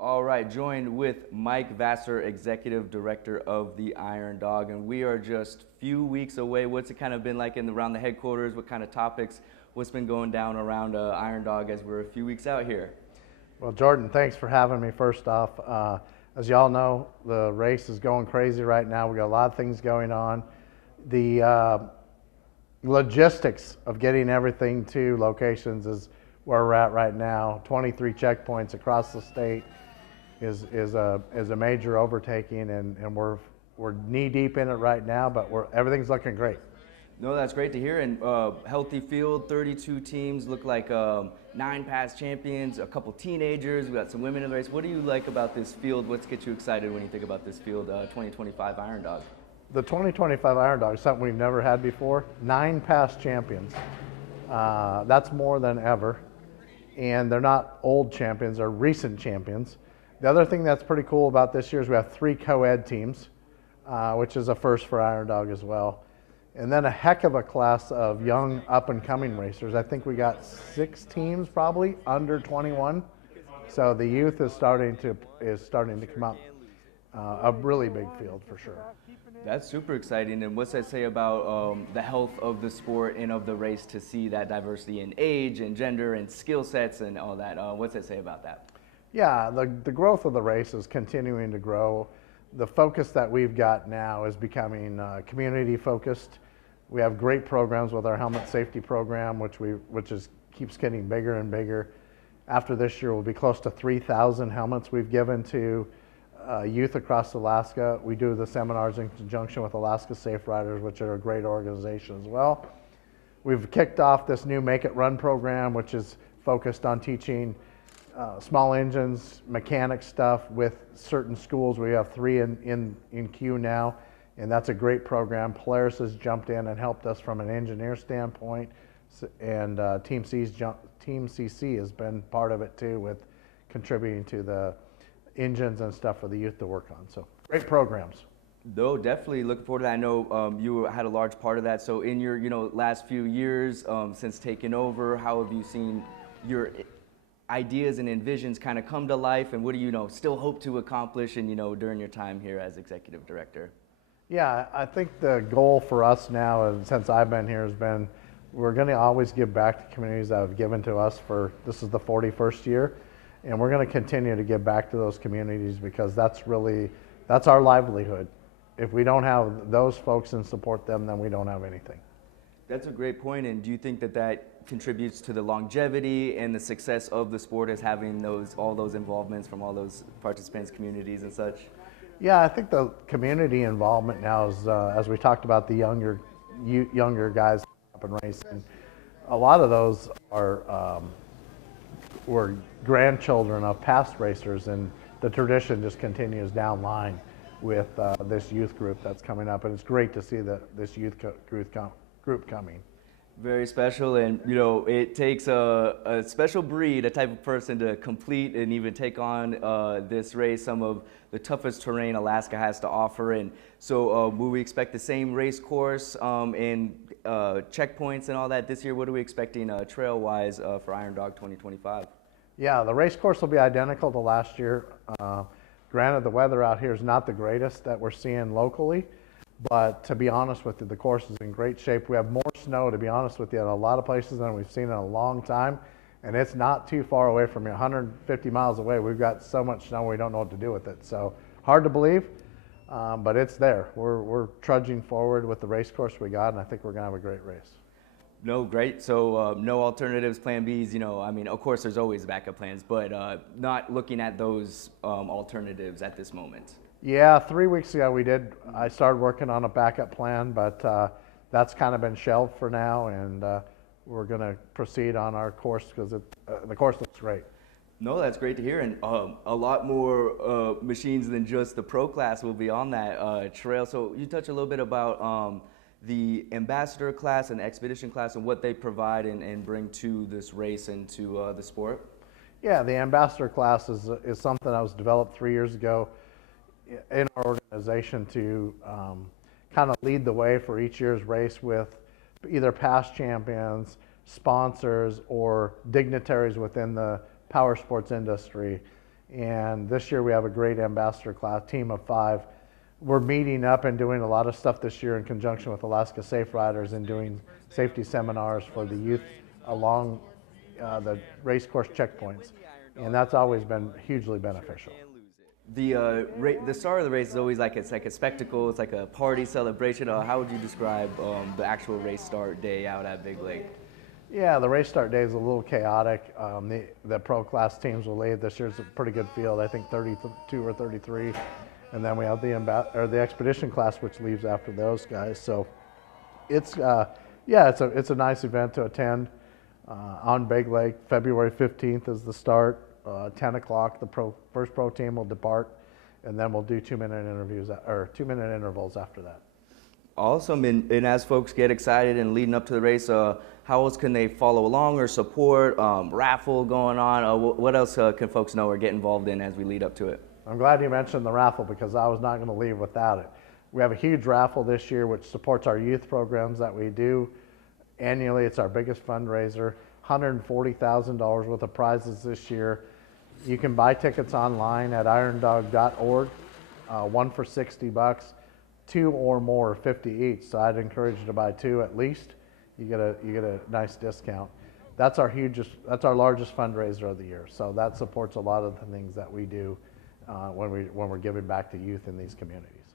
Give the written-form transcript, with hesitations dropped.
All right, joined with Mike Vasser, Executive Director of the Iron Dog, and we are just few weeks away. What's it kind of been like around the headquarters? What kind of topics? What's been going down around Iron Dog as we're a few weeks out here? Well, Jordan, thanks for having me. First off, as y'all know, the race is going crazy right now. We got a lot of things going on. The logistics of getting everything to locations is where we're at right now. 23 checkpoints across the state is a major overtaking, and we're knee deep in it right now. But everything's looking great. No, that's great to hear. And healthy field, 32 teams, look like 9 past champions, a couple teenagers. We got some women in the race. What do you like about this field? What's get you excited when you think about this field, 2025 Iron Dog? The 2025 Iron Dog is something we've never had before. 9 past champions. That's more than ever. And they're not old champions, they're recent champions. The other thing that's pretty cool about this year is we have 3 co-ed teams, which is a first for Iron Dog as well. And then a heck of a class of young up-and-coming racers. I think we got 6 teams probably under 21. So the youth is starting to come up. A really big field for sure. That's super exciting. And what's that say about the health of the sport and of the race to see that diversity in age and gender and skill sets and all that? What's that say about that? Yeah, the growth of the race is continuing to grow. The focus that we've got now is becoming community focused. We have great programs with our helmet safety program, which keeps getting bigger and bigger. After this year, we'll be close to 3,000 helmets we've given to youth across Alaska. We do the seminars in conjunction with Alaska Safe Riders, which are a great organization as well. We've kicked off this new Make It Run program, which is focused on teaching small engines, mechanic stuff with certain schools. We have 3 in queue now, and that's a great program. Polaris has jumped in and helped us from an engineer standpoint, and Team CC has been part of it too, with contributing to the engines and stuff for the youth to work on. So great programs. No, definitely looking forward to that. I know you had a large part of that. So in your last few years since taking over, how have you seen your ideas and envisions kind of come to life, and what do you still hope to accomplish and during your time here as executive director? Yeah, I think the goal for us now, and since I've been here, has been we're going to always give back to communities that have given to us this is the 41st year, and we're going to continue to give back to those communities because that's our livelihood. If we don't have those folks and support them, then we don't have anything. That's a great point. And do you think that contributes to the longevity and the success of the sport, as having all those involvements from all those participants, communities and such? Yeah, I think the community involvement now is, as we talked about, the younger guys up and racing. A lot of those were grandchildren of past racers, and the tradition just continues down line with this youth group that's coming up, and it's great to see this youth group coming. Very special, and it takes a special breed, a type of person to complete and even take on this race, some of the toughest terrain Alaska has to offer. And so will we expect the same race course and checkpoints and all that this year? What are we expecting trail-wise for Iron Dog 2025? Yeah, the race course will be identical to last year. Granted, the weather out here is not the greatest that we're seeing locally, but to be honest with you, the course is in great shape. We have more snow, to be honest with you, in a lot of places than we've seen in a long time, and it's not too far away from here, 150 miles away. We've got so much snow we don't know what to do with it. So hard to believe, but it's there. We're trudging forward with the race course we got, and I think we're going to have a great race. No, great. So no alternatives, plan Bs, of course there's always backup plans, but not looking at those alternatives at this moment. Yeah, 3 weeks ago I started working on a backup plan, but that's kind of been shelved for now, and we're going to proceed on our course because the course looks great. No, that's great to hear, and a lot more machines than just the pro class will be on that trail. So you touch a little bit about the ambassador class and the expedition class and what they provide and bring to this race and to the sport. Yeah, the ambassador class is something that was developed 3 years ago in our organization to kind of lead the way for each year's race with either past champions, sponsors, or dignitaries within the power sports industry. And this year we have a great ambassador class, team of 5. We're meeting up and doing a lot of stuff this year in conjunction with Alaska Safe Riders and doing safety seminars for the youth along the race course checkpoints. And that's always been hugely beneficial. The start of the race is always like it's like a spectacle. It's like a party celebration. How would you describe the actual race start day out at Big Lake? Yeah, the race start day is a little chaotic. The pro class teams will lead. This year's a pretty good field. I think 32 or 33, and then we have the expedition class, which leaves after those guys. So it's it's a nice event to attend on Big Lake. February 15th is the start. 10 o'clock, the first pro team will depart, and then we'll do 2-minute interviews or 2-minute intervals after that. Awesome, and as folks get excited and leading up to the race, how else can they follow along or support? Raffle going on. What else can folks know or get involved in as we lead up to it? I'm glad you mentioned the raffle because I was not going to leave without it. We have a huge raffle this year which supports our youth programs that we do annually. It's our biggest fundraiser. $140,000 worth of prizes this year. You can buy tickets online at irondog.org, one for $60, 2 or more 50 each. So I'd encourage you to buy 2 at least. You get a nice discount. That's our largest fundraiser of the year. So that supports a lot of the things that we do when we're giving back to youth in these communities.